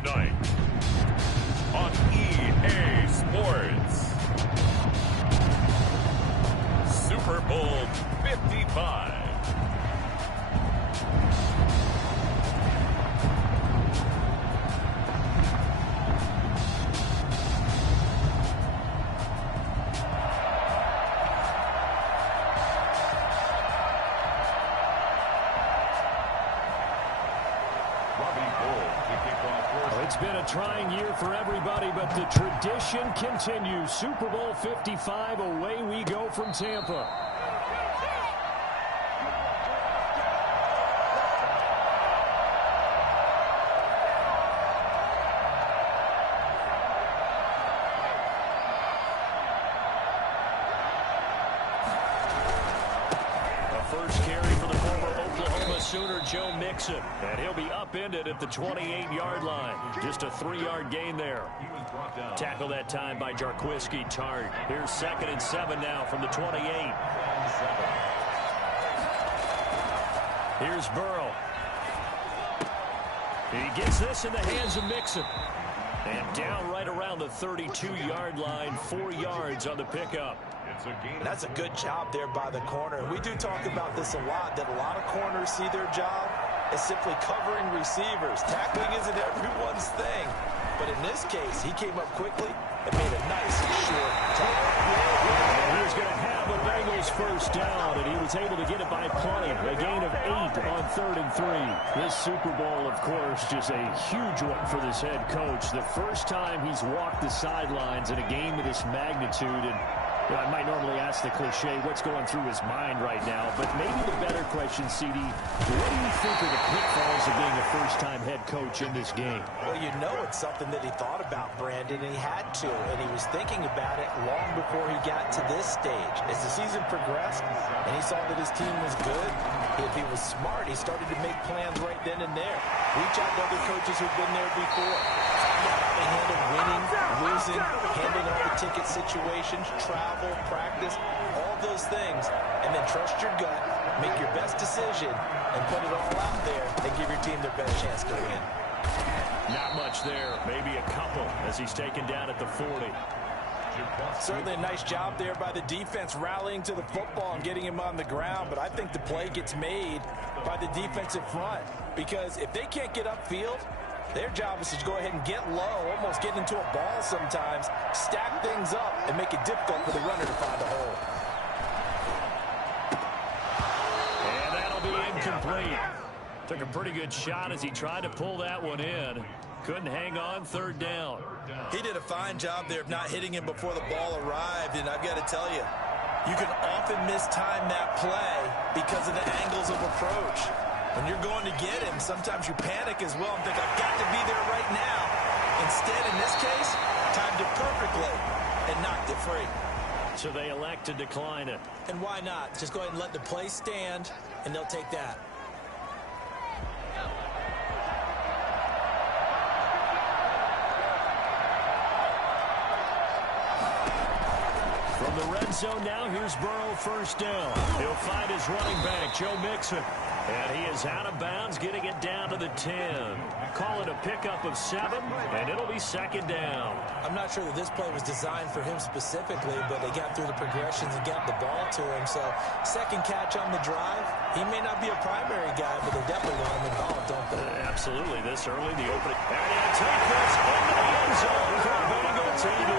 tonight on EA Sports. Super Bowl 55. It's been a trying year for everybody, but the tradition continues. Super Bowl 55, away we go from Tampa. First carry for the former Oklahoma Sooner, Joe Mixon. And he'll be upended at the 28-yard line. Just a 3-yard gain there. Tackle that time by Jarquiski Tart. Here's 2nd and 7 now from the 28. Here's Burrow. He gets this in the hands of Mixon. And down right around the 32-yard line, 4 yards on the pickup. That's a good job there by the corner. We do talk about this a lot, that a lot of corners see their job as simply covering receivers. Tackling isn't everyone's thing. But in this case, he came up quickly and made a nice short tackle. He was going to have a Bengals first down, and he was able to get it by plenty. A gain of 8 on 3rd and 3. This Super Bowl, of course, just a huge one for this head coach. The first time he's walked the sidelines in a game of this magnitude. And I might normally ask the cliche, what's going through his mind right now? But maybe the better question, CD, what do you think are the pitfalls of being a first-time head coach in this game? Well, you know it's something that he thought about, Brandon, and he had to. And he was thinking about it long before he got to this stage. As the season progressed and he saw that his team was good, if he was smart, he started to make plans right then and there. Reach out to other coaches who've been there before. Find out how they handle winning, losing, handling all the ticket situations, travel, practice, all those things, and then trust your gut, make your best decision, and put it all out there and give your team their best chance to win. Not much there, maybe a couple as he's taken down at the 40. Certainly a nice job there by the defense rallying to the football and getting him on the ground, but I think the play gets made by the defensive front because if they can't get upfield, their job is to go ahead and get low, almost get into a ball sometimes, stack things up, and make it difficult for the runner to find a hole. And that'll be incomplete. Took a pretty good shot as he tried to pull that one in. Couldn't hang on, 3rd down. He did a fine job there of not hitting him before the ball arrived, and I've got to tell you, you can often mistime that play because of the angles of approach. When you're going to get him, sometimes you panic as well and think, I've got to be there right now. Instead, in this case, timed it perfectly and knocked it free. So they elect to decline it. And why not? Just go ahead and let the play stand, and they'll take that. From the red zone now, here's Burrow, 1st down. He'll find his running back, Joe Mixon. And he is out of bounds, getting it down to the 10. Call it a pickup of 7, and it'll be 2nd down. I'm not sure that this play was designed for him specifically, but they got through the progressions and got the ball to him. So, 2nd catch on the drive. He may not be a primary guy, but they definitely want him involved, don't they? Absolutely. This early, the opening. And he'll take this into the end zone for a Bengals TD.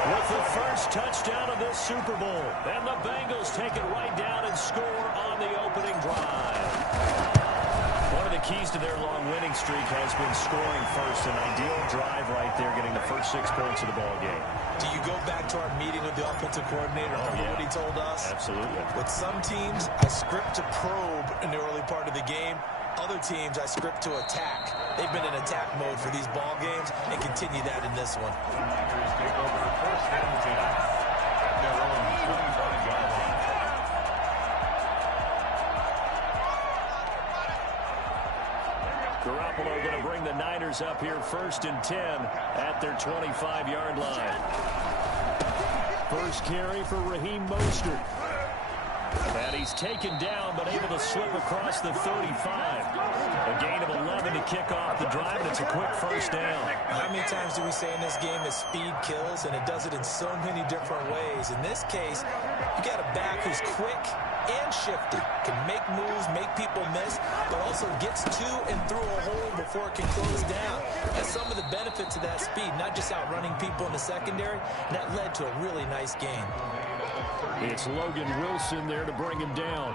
With the first touchdown of this Super Bowl. And the Bengals take it right down and score on the opening drive. One of the keys to their long winning streak has been scoring first. An ideal drive right there, getting the first 6 points of the ball game. Do you go back to our meeting with the offensive coordinator? Remember what he told us? Absolutely. With some teams, I script to probe in the early part of the game. Other teams, I script to attack. They've been in attack mode for these ball games and continue that in this one. Garoppolo going to bring the Niners up here 1st and 10 at their 25-yard line. First carry for Raheem Mostert. And he's taken down, but able to slip across the 35. A gain of 11 to kick off the drive, and it's a quick first down. How many times do we say in this game that speed kills, and it does it in so many different ways? In this case, you got a back who's quick and shifty, can make moves, make people miss, but also gets to and through a hole before it can close down. That's some of the benefits of that speed, not just outrunning people in the secondary, and that led to a really nice gain. It's Logan Wilson there to bring him down.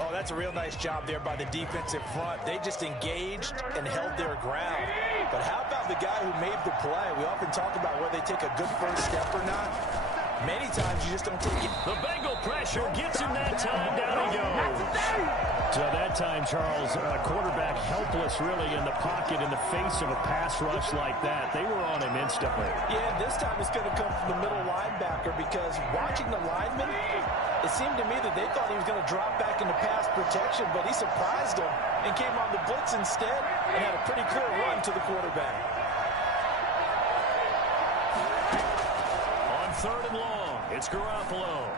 Oh, that's a real nice job there by the defensive front. They just engaged and held their ground. But how about the guy who made the play? We often talk about whether they take a good first step or not. Many times you just don't take it. The Bengal pressure gets him that time. Down he goes. So that time, Charles, quarterback helpless really in the pocket in the face of a pass rush like that. They were on him instantly. Yeah, this time it's going to come from the middle linebacker because watching the lineman, it seemed to me that they thought he was going to drop back into pass protection, but he surprised them and came on the blitz instead and had a pretty clear run to the quarterback. Third and long, it's Garoppolo.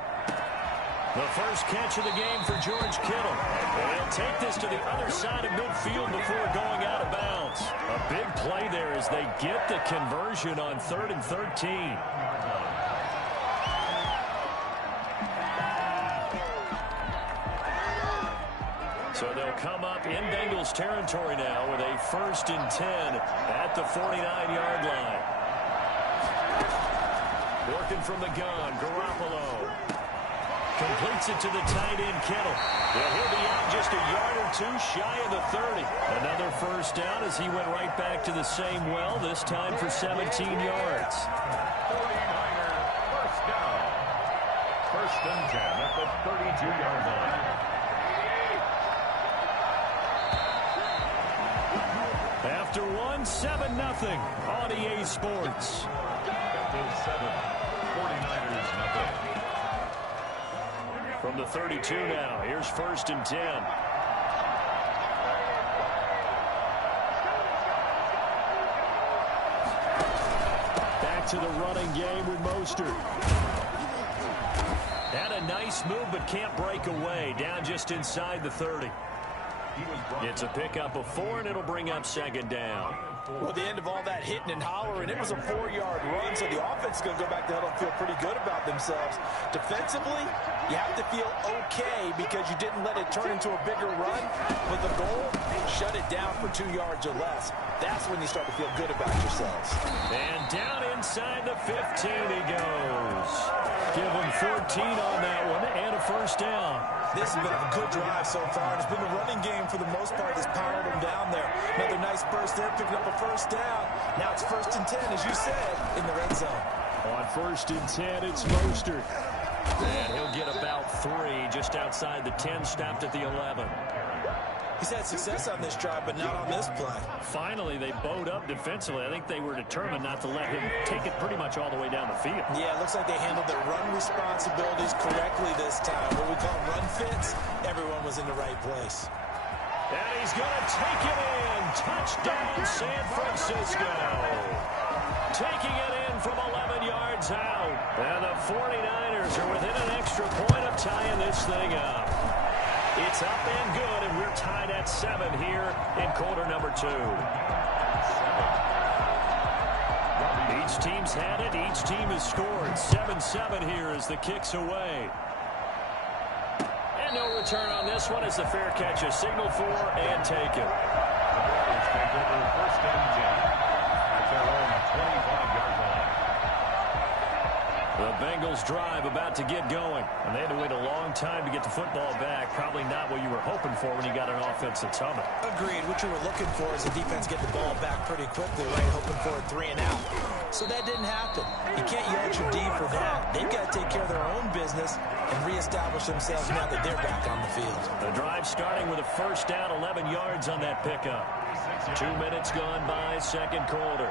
The first catch of the game for George Kittle. And he'll take this to the other side of midfield before going out of bounds. A big play there as they get the conversion on 3rd and 13. So they'll come up in Bengals territory now with a 1st and 10 at the 49-yard line. Working from the gun, Garoppolo completes it to the tight end, Kittle. Well, he'll be out just a yard or two shy of the 30. Another first down as he went right back to the same well, this time for 17 yards. 49ers first down. 1st and 10 at the 32-yard line. After one, 7-0 on EA Sports. 7, 49ers nothing. From the 32 now, here's 1st and 10. Back to the running game with Mostert. Had a nice move, but can't break away. Down just inside the 30. It's a pickup of 4, and it'll bring up 2nd down. Well, the end of all that hitting and hollering, it was a 4-yard run, so the offense is going to go back to huddle and feel pretty good about themselves. Defensively, you have to feel okay because you didn't let it turn into a bigger run, but the goal, shut it down for 2 yards or less. That's when you start to feel good about yourselves. And down inside the 15 he goes. Give him 14 on that one and a first down. This has been a good drive so far. It's been the running game for the most part that's powered them down there. Another nice burst there, picking up a first down. Now it's 1st and 10, as you said, in the red zone. On 1st and 10, it's Mostert. And he'll get about 3 just outside the 10, stopped at the 11. He's had success on this drive, but not on this play. Finally, they bowed up defensively. I think they were determined not to let him take it pretty much all the way down the field. Yeah, it looks like they handled their run responsibilities correctly this time. What we call run fits, everyone was in the right place. And he's going to take it in. Touchdown, San Francisco. Taking it in from 11 yards out. And the 49ers are within an extra point of tying this thing up. It's up and good, and we're tied at 7 here in quarter number 2. Each team's had it. Each team has scored. 7-7 here as the kick's away. And no return on this one as the fair catch is signaled for and taken. First and 10 at their own 25-yard line. The Bengals drive about to get going, and they had to wait a long time to get the football back. Probably not what you were hoping for when you got an offense that's humming. Agreed. What you were looking for is the defense get the ball back pretty quickly, right? Hoping for a 3 and out. So that didn't happen. You can't yell at your D for that. They've got to take care of their own business and reestablish themselves now that they're back on the field. The drive starting with a first down, 11 yards on that pickup. 2 minutes gone by, second quarter.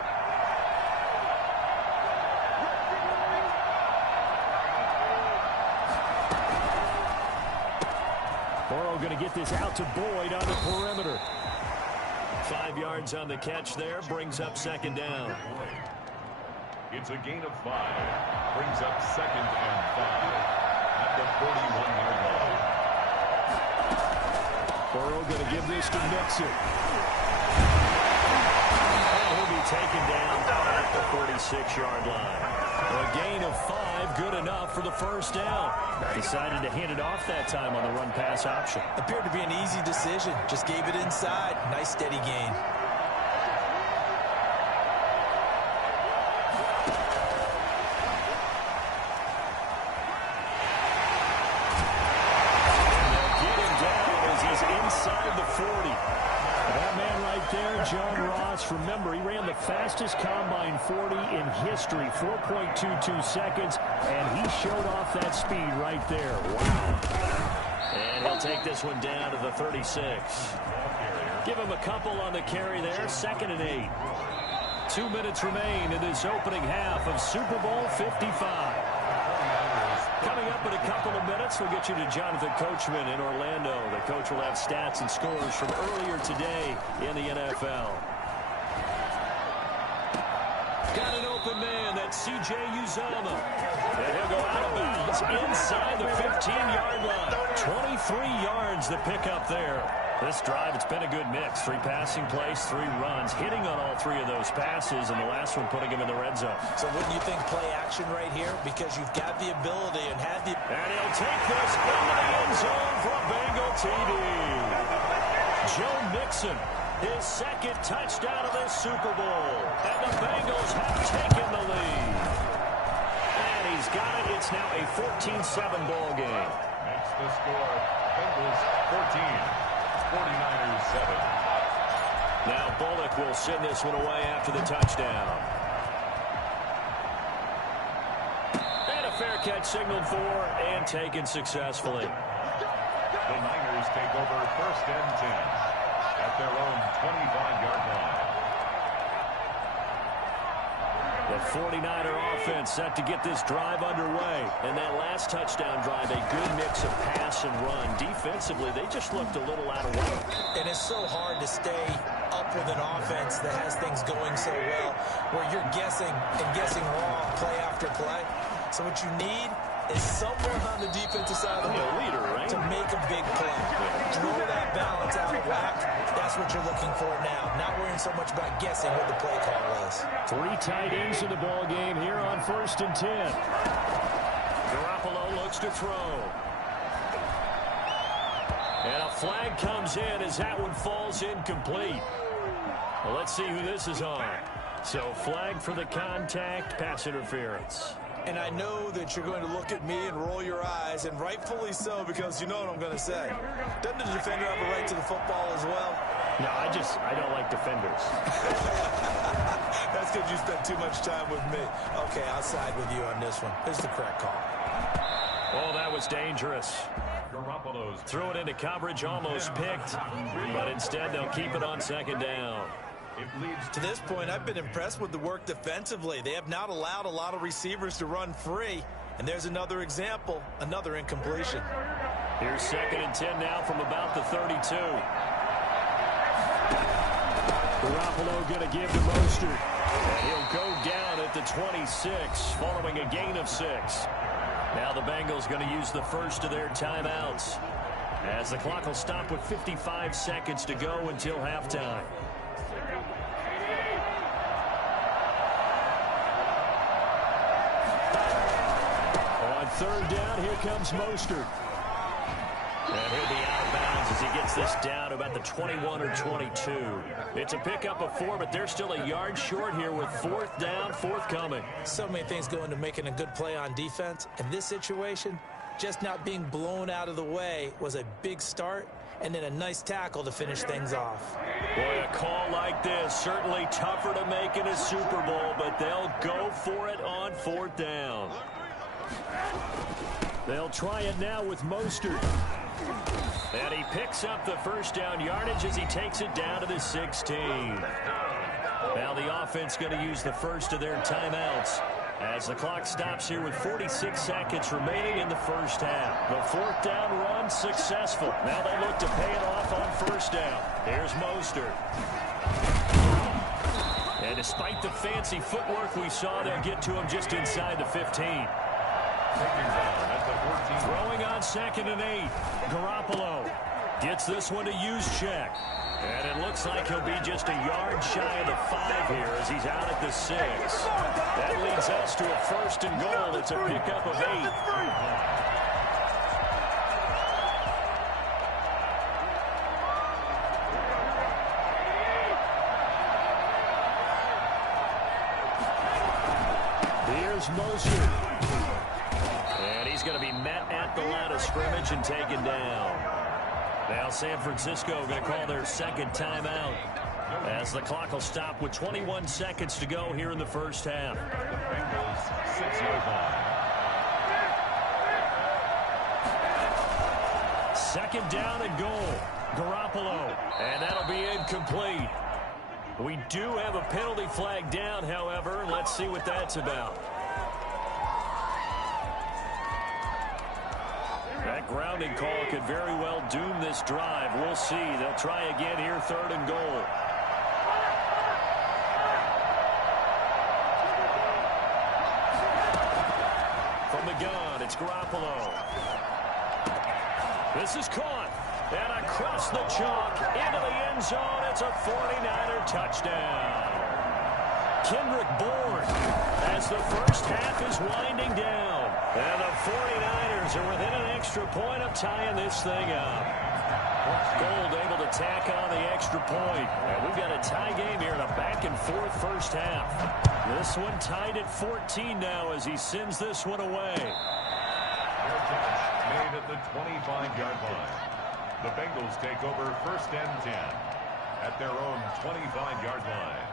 Going to get this out to Boyd on the perimeter. 5 yards on the catch there, brings up 2nd down. It's a gain of 5. Brings up 2nd and 5 at the 41-yard line. Burrow going to give this to Mixon. And he'll be taken down at the 46-yard line. A gain of 5, good enough for the first down. Decided to hand it off that time on the run-pass option. Appeared to be an easy decision. Just gave it inside. Nice steady gain. John Ross, remember, he ran the fastest combine 40 in history, 4.22 seconds, and he showed off that speed right there. Wow. And he'll take this one down to the 36. Give him a couple on the carry there, 2nd and 8. 2 minutes remain in this opening half of Super Bowl 55. Coming up in a couple of minutes, we'll get you to Jonathan Coachman in Orlando. The coach will have stats and scores from earlier today in the NFL. Got an open man. That's C.J. Uzomah. And he'll go out of bounds inside the 15-yard line. 23 yards the pickup there. This drive, it's been a good mix. 3 passing plays, 3 runs, hitting on all 3 of those passes, and the last one putting him in the red zone. So wouldn't you think play action right here? Because you've got the ability and had the... And he'll take this into the end zone for a Bengal TD. Joe Mixon, his 2nd touchdown of this Super Bowl. And the Bengals have taken the lead. And he's got it. It's now a 14-7 ball game. Makes the score. Bengals 14. 49ers 7. Now Bullock will send this one away after the touchdown. And a fair catch signaled for and taken successfully. The Niners take over 1st and 10 at their own 25-yard line. The 49er offense set to get this drive underway. And that last touchdown drive, a good mix of pass and run. Defensively, they just looked a little out of whack. And it's so hard to stay up with an offense that has things going so well, where you're guessing and guessing wrong play after play. So what you need is someone on the defensive side of the ball leader, right? to make a big play. Throw that balance out of whack. That's what you're looking for now. Not worrying so much about guessing what the play call is. 3 tight ends in the ball game here on 1st and 10. Garoppolo looks to throw. And a flag comes in as that one falls incomplete. Well, let's see who this is on. So flag for the contact, pass interference. And I know that you're going to look at me and roll your eyes, and rightfully so, because you know what I'm going to say. Doesn't the defender have a right to the football as well? No, I don't like defenders. That's because you spent too much time with me. Okay, I'll side with you on this one. Here's the correct call. Oh, that was dangerous. Threw it into coverage, almost picked, but instead they'll keep it on 2nd down. To this point, I've been impressed with the work defensively. They have not allowed a lot of receivers to run free. And there's another example, another incompletion. Here's 2nd and 10 now from about the 32. Garoppolo going to give to Mostert. And he'll go down at the 26 following a gain of 6. Now the Bengals going to use the first of their timeouts, as the clock will stop with 55 seconds to go until halftime. On 3rd down, here comes Mostert. And he'll be out of bounds as he gets this down to about the 21 or 22. It's a pickup of 4, but they're still a yard short here with 4th down, forthcoming. So many things go into making a good play on defense. In this situation, just not being blown out of the way was a big start, and then a nice tackle to finish things off. Boy, a call like this, certainly tougher to make in a Super Bowl, but they'll go for it on 4th down. They'll try it now with Mostert. And he picks up the first down yardage as he takes it down to the 16. Now the offense going to use the first of their timeouts as the clock stops here with 46 seconds remaining in the first half. The 4th down run successful. Now they look to pay it off on 1st down. Here's Mostert. And despite the fancy footwork we saw, they'll get to him just inside the 15. Taking down at the 14. Throwing on 2nd and 8. Garoppolo. Gets this one to use check. And it looks like he'll be just a yard shy of the 5 here as he's out at the 6. That leads us to a 1st and goal. It's a pickup of 8. Here's Moser. And he's going to be met at the line of scrimmage and taken down. Now San Francisco going to call their 2nd timeout as the clock will stop with 21 seconds to go here in the first half. The Bengals 6-yard line. 2nd down and goal. Garoppolo. And that'll be incomplete. We do have a penalty flag down, however. Let's see what that's about. That grounding call could very well doom this drive. We'll see. They'll try again here, 3rd and goal. From the gun, it's Garoppolo. This is caught. And across the chalk, into the end zone. It's a 49er touchdown. Kendrick Bourne as the first half is winding down. And the 49ers are within an extra point of tying this thing up. Gold able to tack on the extra point. And we've got a tie game here in a back-and-forth first half. This one tied at 14 now as he sends this one away. Made at the 25-yard line. The Bengals take over 1st and 10 at their own 25-yard line.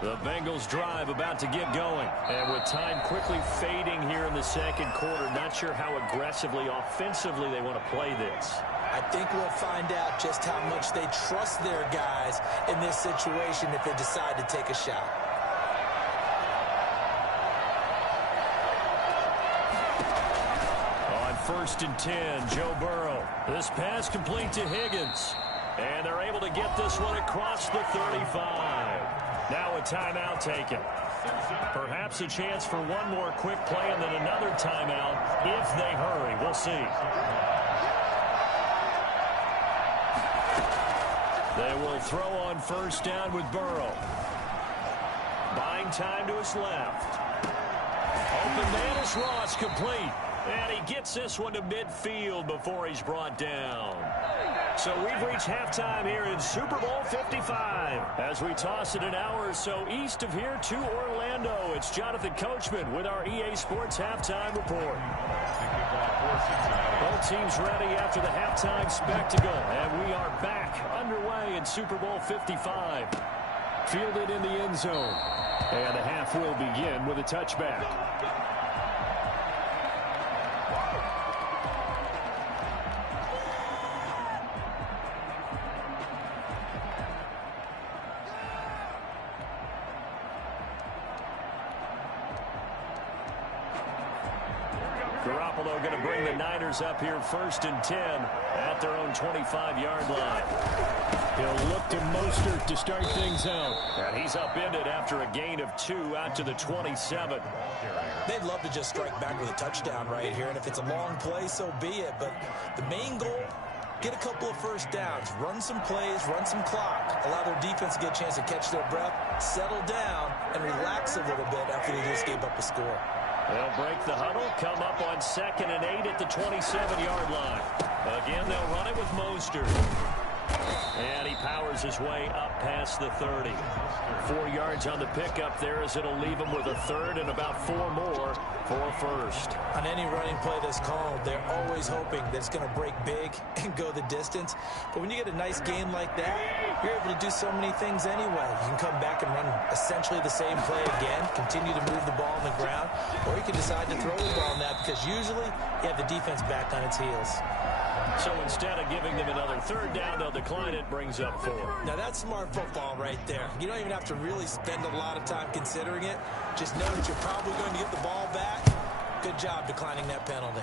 The Bengals drive about to get going. And with time quickly fading here in the 2nd quarter, not sure how aggressively, offensively they want to play this. I think we'll find out just how much they trust their guys in this situation if they decide to take a shot. On 1st and 10, Joe Burrow. This pass complete to Higgins. And they're able to get this one across the 35. Now a timeout taken. Perhaps a chance for one more quick play and then another timeout if they hurry. We'll see. They will throw on 1st down with Burrow. Buying time to his left. Open man is Ross, complete. And he gets this one to midfield before he's brought down. So we've reached halftime here in Super Bowl 55. As we toss it an hour or so east of here to Orlando, it's Jonathan Coachman with our EA Sports Halftime Report. Both teams ready after the halftime spectacle, and we are back underway in Super Bowl 55. Fielded in the end zone. And the half will begin with a touchback. Garoppolo going to bring the Niners up here 1st and 10 at their own 25-yard line. He'll look to Mostert to start things out. And he's upended after a gain of 2 out to the 27. They'd love to just strike back with a touchdown right here, and if it's a long play, so be it. But the main goal, get a couple of 1st downs, run some plays, run some clock, allow their defense to get a chance to catch their breath, settle down, and relax a little bit after they just gave up a score. They'll break the huddle, come up on 2nd and 8 at the 27-yard line. Again, they'll run it with Mostert. And he powers his way up past the 30. 4 yards on the pickup there as it'll leave him with a 3rd and about 4 more for a 1st. On any running play that's called, they're always hoping that it's going to break big and go the distance. But when you get a nice game like that, you're able to do so many things anyway. You can come back and run essentially the same play again, continue to move the ball on the ground, or you can decide to throw the ball now because usually you have the defense back on its heels. So instead of giving them another 3rd down, they'll decline it, brings up 4. Now that's smart football right there. You don't even have to really spend a lot of time considering it. Just know that you're probably going to get the ball back, Good job declining that penalty.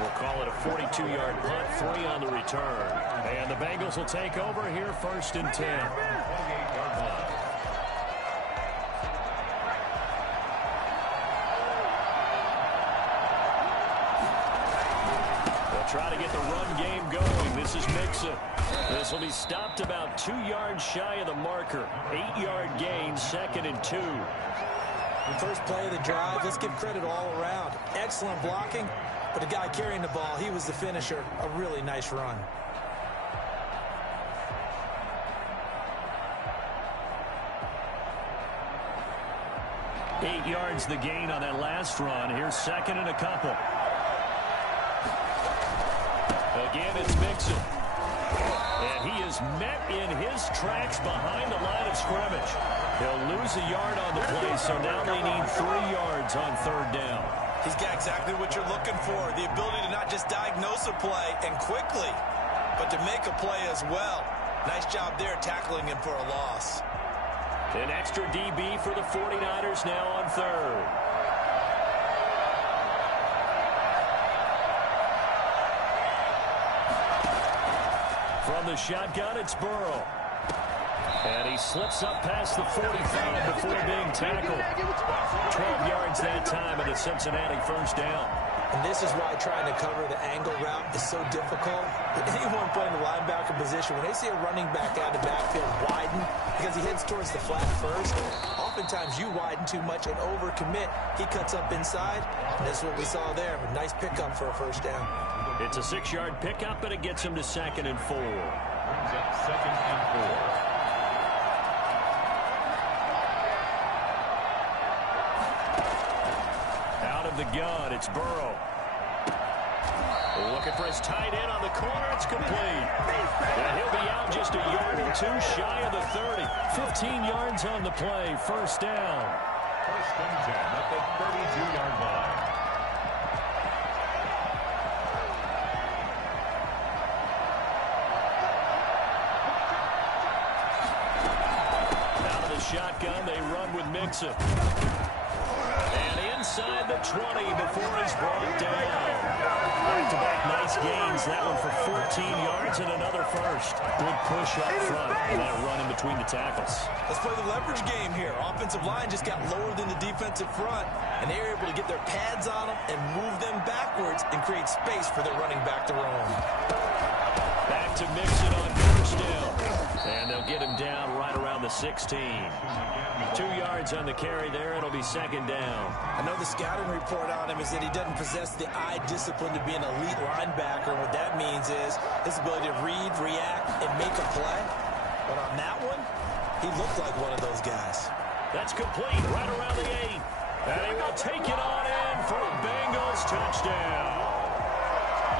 We'll call it a 42-yard punt, 3 on the return. And the Bengals will take over here, 1st and 10. 28-yard line. Try to get the run game going. This is Mixon. This will be stopped about 2 yards shy of the marker. 8-yard gain, 2nd and 2. The first play of the drive, let's give credit all around. Excellent blocking, but the guy carrying the ball, he was the finisher. A really nice run. Eight yards the gain on that last run. Here's 2nd and a couple. Again, it's Mixon. And he is met in his tracks behind the line of scrimmage. He'll lose a yard on the play, so now they need 3 yards on 3rd down. He's got exactly what you're looking for, the ability to not just diagnose a play and quickly, but to make a play as well. Nice job there tackling him for a loss. An extra DB for the 49ers now on 3rd. From the shotgun, it's Burrow. And he slips up past the 45 before being tackled. 12 yards that time at a Cincinnati 1st down. And this is why trying to cover the angle route is so difficult. Anyone playing the linebacker position, when they see a running back out of the backfield widen because he heads towards the flat first, oftentimes you widen too much and overcommit. He cuts up inside, and that's what we saw there. A nice pickup for a 1st down. It's a 6-yard pickup, but it gets him to 2nd and 4. Brings up 2nd and 4. Out of the gun, it's Burrow. Looking for his tight end on the corner. It's complete. And he'll be out just a yard or 2 shy of the 30. 15 yards on the play. 1st down. 1st and 10 at the 32-yard line. Shotgun, they run with Mixon. And inside the 20 before he's brought down. Back-to-back nice gains. That one for 14 yards and another 1st. Good push up front and that run in between the tackles. Let's play the leverage game here. Offensive line just got lower than the defensive front, and they were able to get their pads on them and move them backwards and create space for their running back to roam. Back to Mixon on 1st down. And they'll get him down right around the 16. 2 yards on the carry there. It'll be 2nd down. I know the scouting report on him is that he doesn't possess the eye discipline to be an elite linebacker. What that means is his ability to read, react, and make a play. But on that one, he looked like one of those guys. That's complete right around the 8. And he will take it on in for a Bengals touchdown.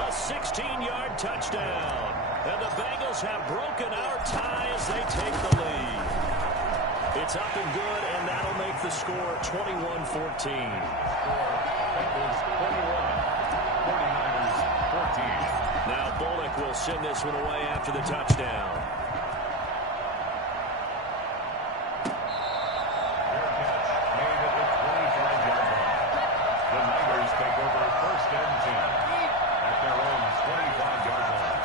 A 16-yard touchdown. And the Bengals have broken our tie as they take the lead. It's up and good, and that'll make the score 21-14. Bengals 21, 49ers 14. Now Bullock will send this one away after the touchdown. Fair catch made at the 25-yard line. The Niners take over 1st and 10 at their own 25-yard line.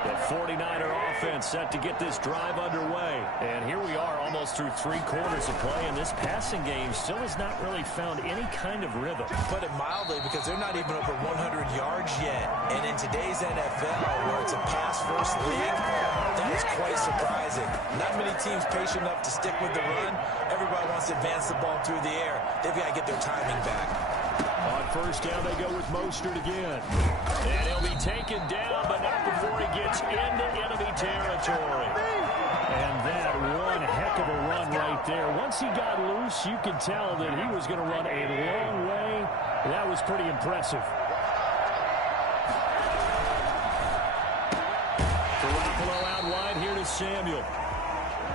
The 49er offense set to get this drive underway. And here we are almost through 3 quarters of play, and this passing game still has not really found any kind of rhythm. Put it mildly, because they're not even over 100 yards yet. And in today's NFL, where it's a pass-first league, that is quite surprising. Not many teams patient enough to stick with the run. Everybody wants to advance the ball through the air. They've got to get their timing back. On 1st down, they go with Mostert again. And he'll be taken down, but not before he gets into enemy territory. And that one heck of a run right there. Once he got loose, you could tell that he was going to run a long way. That was pretty impressive. Garoppolo out wide here to Samuel.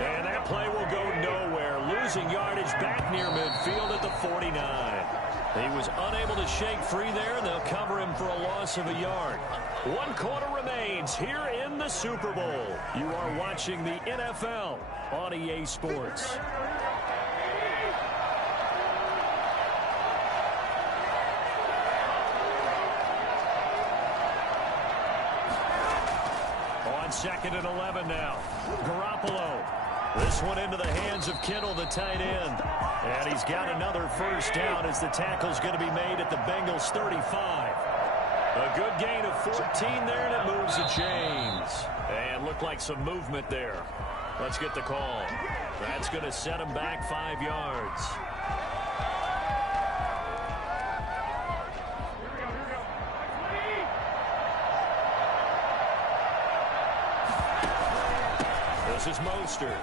And that play will go nowhere. Losing yardage back near midfield at the 49. He was unable to shake free there, and they'll cover him for a loss of a yard. 1 quarter remains here in win the Super Bowl. You are watching the NFL on EA Sports. On 2nd and 11 now. Garoppolo. This one into the hands of Kittle, the tight end. And he's got another first down as the tackle's going to be made at the Bengals 35. A good gain of 14 there, and it moves the chains. And looked like some movement there. Let's get the call. That's going to set him back 5 yards. This is Mostert.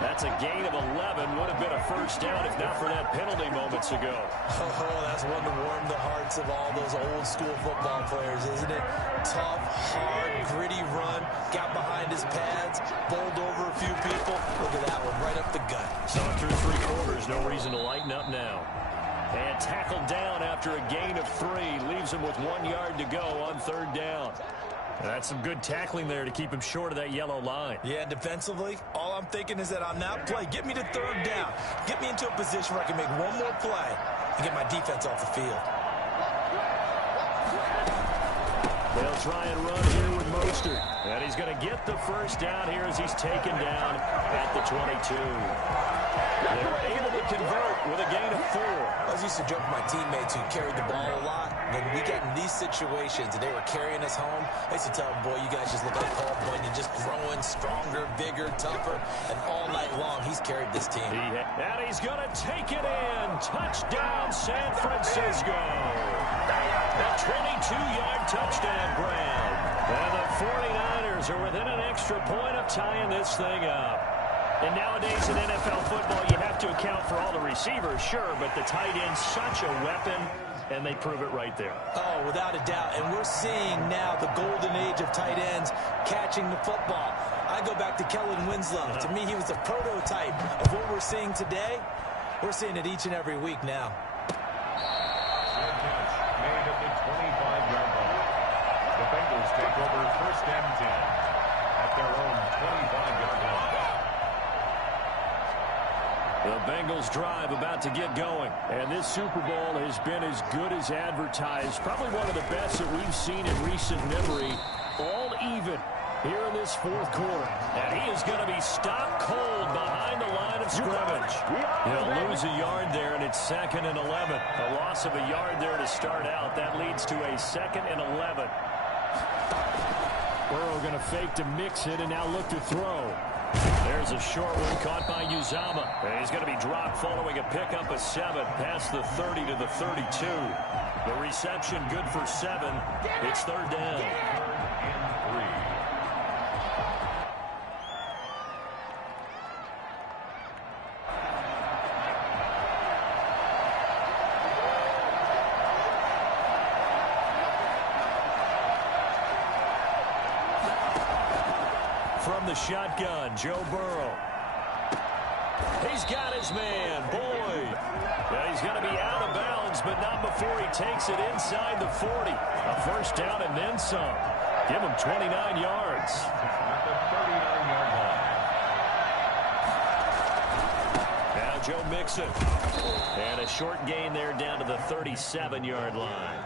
That's a gain of 11. Would have been a first down if not for that penalty moments ago. Oh, that's one to warm the hearts of all those old school football players, isn't it? Tough, hard, gritty run. Got behind his pads, bowled over a few people. Look at that one, right up the gut. Saw it through 3 quarters. No reason to lighten up now. And tackled down after a gain of 3. Leaves him with 1 yard to go on 3rd down. That's some good tackling there to keep him short of that yellow line. Yeah, defensively, all I'm thinking is that on that play, get me to 3rd down. Get me into a position where I can make one more play and get my defense off the field. They'll try and run here with Mostert. And he's going to get the first down here as he's taken down at the 22. They were able to convert with a gain of 4. I used to joke with my teammates who carried the ball a lot. When we get in these situations and they were carrying us home, I used to tell them, boy, you guys just look like Paul Bunyan, just growing stronger, bigger, tougher. And all night long, he's carried this team. And he's going to take it in. Touchdown, San Francisco. A 22-yard touchdown grab. And the 49ers are within an extra point of tying this thing up. And nowadays in NFL football, you have to account for all the receivers, sure, but the tight end's such a weapon, and they prove it right there. Oh, without a doubt. And we're seeing now the golden age of tight ends catching the football. I go back to Kellen Winslow. To me, he was a prototype of what we're seeing today. We're seeing it each and every week now. Made at the 25-yard line. The Bengals take over 1st and 10 at their own 25-yard line. The Bengals drive about to get going. And this Super Bowl has been as good as advertised. Probably one of the best that we've seen in recent memory. All even here in this 4th quarter. And he is going to be stopped cold behind the line of scrimmage. He'll lose a yard there, and it's 2nd and 11. A loss of a yard there to start out. That leads to a 2nd and 11. Burrow going to fake to mix it and now look to throw. There's a short one caught by Uzama. And he's going to be dropped following a pickup of 7 past the 30 to the 32. The reception good for 7. It's 3rd down. 3rd and 3. From the shotgun, Joe Burrow. He's got his man, Boyd. Yeah, he's going to be out of bounds, but not before he takes it inside the 40. A first down and then some. Give him 29 yards. At the 39-yard line. Now Joe Mixon. And a short gain there down to the 37-yard line.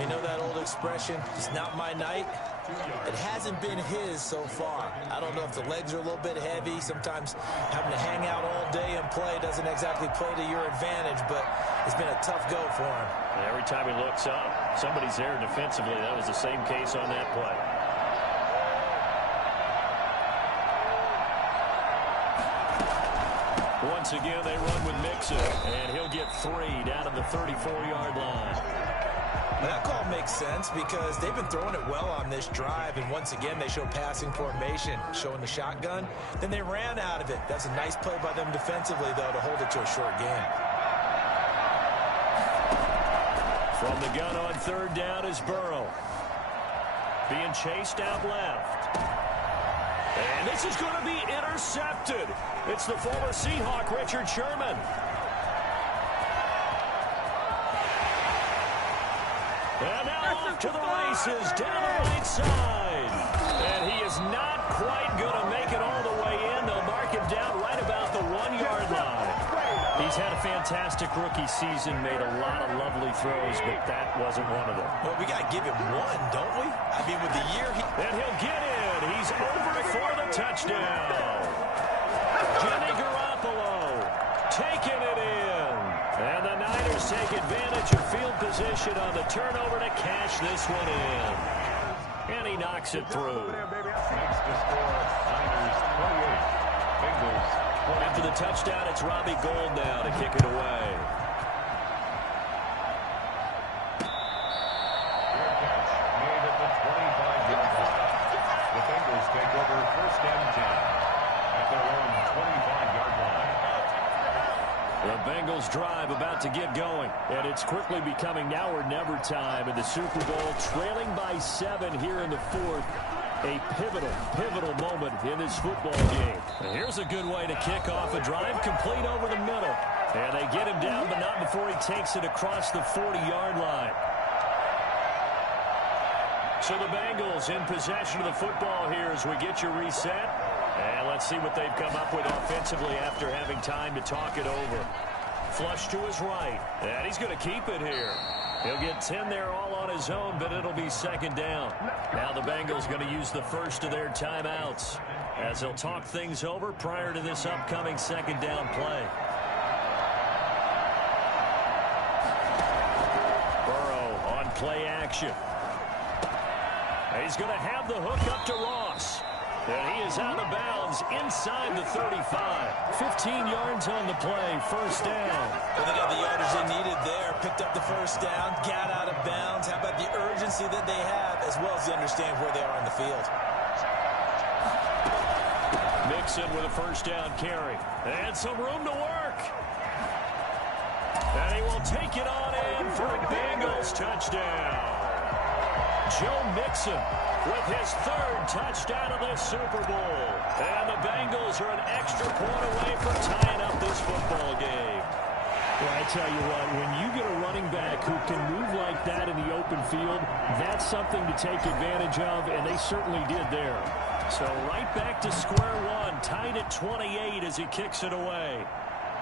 You know that old expression, it's not my night? It hasn't been his so far. I don't know if the legs are a little bit heavy. Sometimes having to hang out all day and play doesn't exactly play to your advantage, but it's been a tough go for him. Every time he looks up, somebody's there defensively. That was the same case on that play. Once again, they run with Mixon, and he'll get 3 down to the 34-yard line. That call makes sense because they've been throwing it well on this drive, and once again they show passing formation, showing the shotgun. Then they ran out of it. That's a nice play by them defensively, though, to hold it to a short gain. From the gun on 3rd down is Burrow. Being chased out left. And this is going to be intercepted. It's the former Seahawk, Richard Sherman. And now off to the races down the right side. And he is not quite going to make it all the way in. They'll mark him down right about the 1-yard line. He's had a fantastic rookie season, made a lot of lovely throws, but that wasn't one of them. Well, we got to give him one, don't we? I mean, with the year he... And he'll get in. He's over for the touchdown. Jimmy Garoppolo taking it in. And the Niners take advantage of field position on the turnover to cash this one in. And he knocks it through. Makes the score Niners 28. Bengals 20. After the touchdown, it's Robbie Gould now to kick it away. Fair catch made at the 25-yard line. The Bengals take over first and 10 at their own 25-yard line. The Bengals drive about to get going, and it's quickly becoming now or never time in the Super Bowl, trailing by 7 here in the fourth. A pivotal moment in this football game. And here's a good way to kick off a drive, complete over the middle. And they get him down, but not before he takes it across the 40-yard line. So the Bengals in possession of the football here as we get you reset. And let's see what they've come up with offensively after having time to talk it over. Flush to his right. And he's going to keep it here. He'll get 10 there all on his own, but it'll be second down. Now the Bengals going to use the first of their timeouts as they'll talk things over prior to this upcoming second down play. Burrow on play action. He's going to have the hook up to Ross. And he is out of bounds inside the 35. 15 yards on the play, first down. Well, they got the yardage they needed there, picked up the first down, got out of bounds. How about the urgency that they have, as well as they understand where they are in the field. Mixon with a first down carry. And some room to work. And he will take it on in for a Bengals touchdown. Joe Mixon with his third touchdown of this Super Bowl. And the Bengals are an extra point away from tying up this football game. Well, I tell you what, when you get a running back who can move like that in the open field, that's something to take advantage of, and they certainly did there. So right back to square one, tied at 28 as he kicks it away.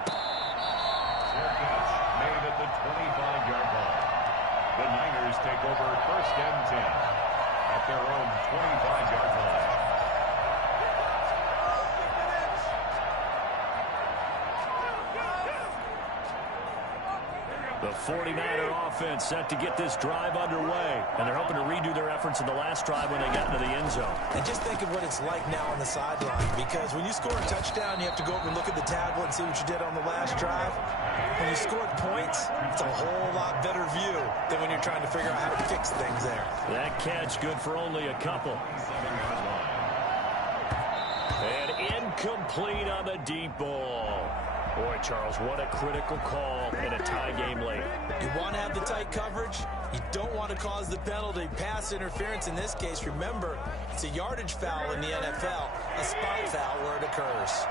Fair catch made at the 25-yard line. The Niners take over first and 10 at their own 25-yard line. The 49er offense set to get this drive underway, and they're hoping to redo their efforts in the last drive when they got into the end zone. And just think of what it's like now on the sideline, because when you score a touchdown, you have to go over and look at the tablet and see what you did on the last drive. When you scored points, it's a whole lot better view than when you're trying to figure out how to fix things there. That catch good for only a couple. And incomplete on the deep ball. Boy, Charles, what a critical call in a tie game late. You want to have the tight coverage. You don't want to cause the penalty. Pass interference in this case, remember, it's a yardage foul in the NFL, a spot foul where it occurs.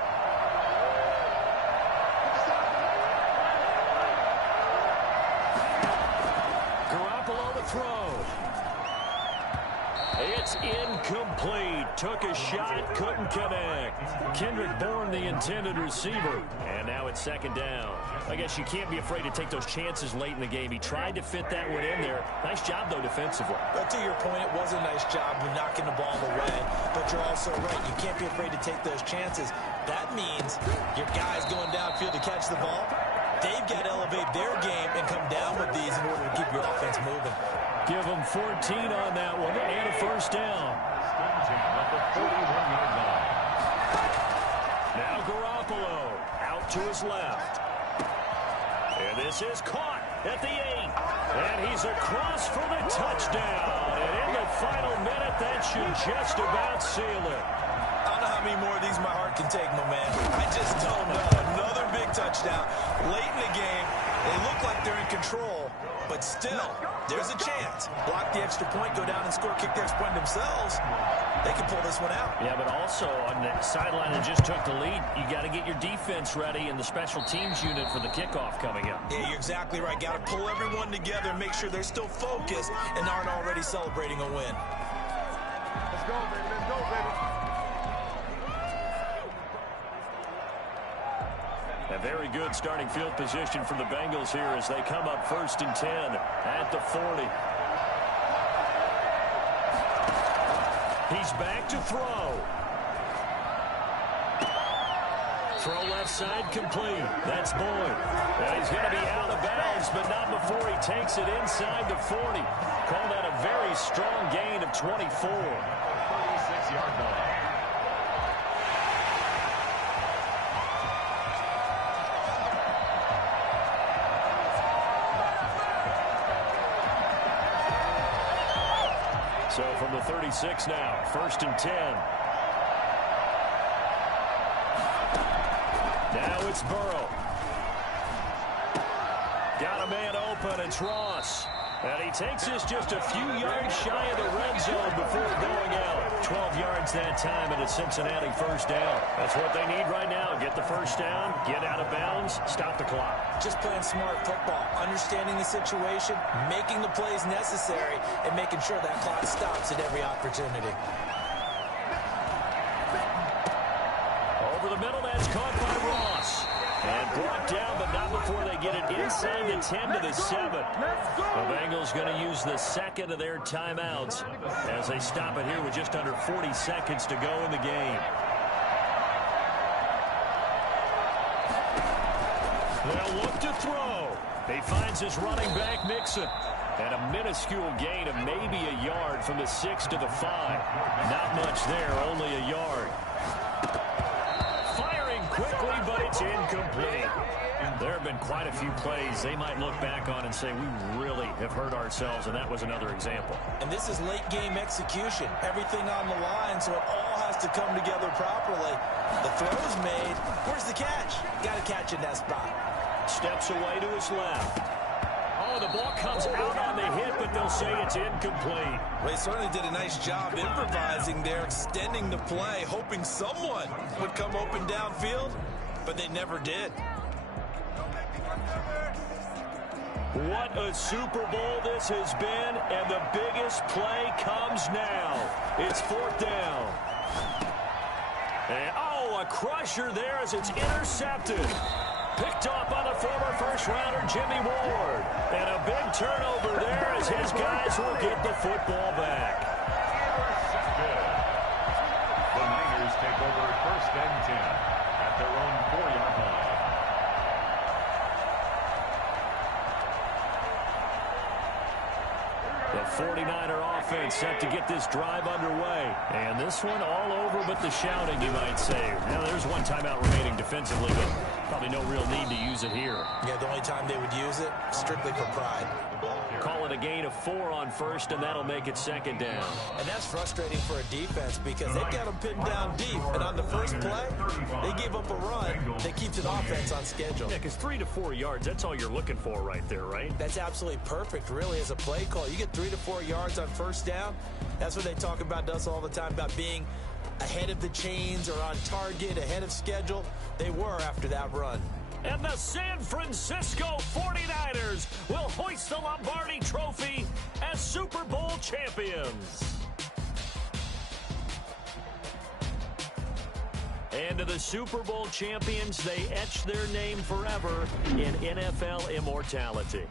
Garoppolo to throw. It's incomplete. Took a shot, couldn't connect. Kendrick Bourne, the intended receiver. And now it's second down. I guess you can't be afraid to take those chances late in the game. He tried to fit that one in there. Nice job, though, defensively. But to your point, it was a nice job of knocking the ball away. But you're also right. You can't be afraid to take those chances. That means your guys going downfield to catch the ball, they've got to elevate their game and come down with these in order to keep your offense moving. Give them 14 on that one and a first down. Now Garoppolo out to his left. And this is caught at the 8. And he's across for the touchdown. And in the final minute, that should just about seal it. I don't know how many more of these my heart can take, my man. I just don't know. Another big touchdown late in the game. They look like they're in control. but still, there's a chance. Block the extra point, go down and score, kick the extra point themselves. They can pull this one out. Yeah, but also on the sideline that just took the lead, you got to get your defense ready and the special teams unit for the kickoff coming up. Yeah, you're exactly right. Got to pull everyone together and make sure they're still focused and aren't already celebrating a win. Let's go, baby. Let's go, baby. A very good starting field position for the Bengals here as they come up 1st and 10 at the 40. He's back to throw. Throw left side complete. That's Boyd. And he's going to be out of bounds, but not before he takes it inside the 40. Call that a very strong gain of 24. 36-yard line. So from the 36 now, 1st and 10. Now it's Burrow. Got a man open, it's Ross. And he takes this just a few yards shy of the red zone before going out. 12 yards that time and a Cincinnati 1st down. That's what they need right now. Get the 1st down, get out of bounds, stop the clock. Just playing smart football, understanding the situation, making the plays necessary, and making sure that clock stops at every opportunity. Over the middle, that's caught by Ross. And brought down, but not before they get it inside the 10 to the 7. The Bengals going to use the second of their timeouts as they stop it here with just under 40 seconds to go in the game. They'll look to throw. He finds his running back, Mixon. And a minuscule gain of maybe a yard from the 6 to the 5. Not much there, only a yard. Firing quickly, but it's incomplete. There have been quite a few plays they might look back on and say, we really have hurt ourselves, and that was another example. And this is late game execution. Everything on the line, so it all has to come together properly. The throw's made. Where's the catch? Got to catch in that spot. Steps away to his left. Oh, the ball comes out on the hit, but they'll say it's incomplete. Well, they certainly did a nice job improvising there, extending the play, hoping someone would come open downfield, but they never did. What a Super Bowl this has been, and the biggest play comes now. It's 4th down. And, oh, a crusher there as it's intercepted. Picked off by the former first-rounder Jimmy Ward. And a big turnover there as his guys will get the football back. The Niners take over 1st and 10 at their own 4-yard line. The 49er offense set to get this drive underway. And this one all over but the shouting, you might say. Now, there's one timeout remaining defensively, but probably no real need to use it here. Yeah, the only time they would use it, strictly for pride. Call it a gain of 4 on 1st, and that'll make it 2nd down. And that's frustrating for a defense because they've got them pinned down deep. And on the first play, they gave up a run that keeps an offense on schedule. Yeah, because 3 to 4 yards, that's all you're looking for right there, right? That's absolutely perfect, really, as a play call. You get 3 to 4 yards on 1st down. That's what they talk about to us all the time, about being ahead of the chains or on target, ahead of schedule. They were after that run. And the San Francisco 49ers will hoist the Lombardi Trophy as Super Bowl champions. And to the Super Bowl champions, they etch their name forever in NFL immortality.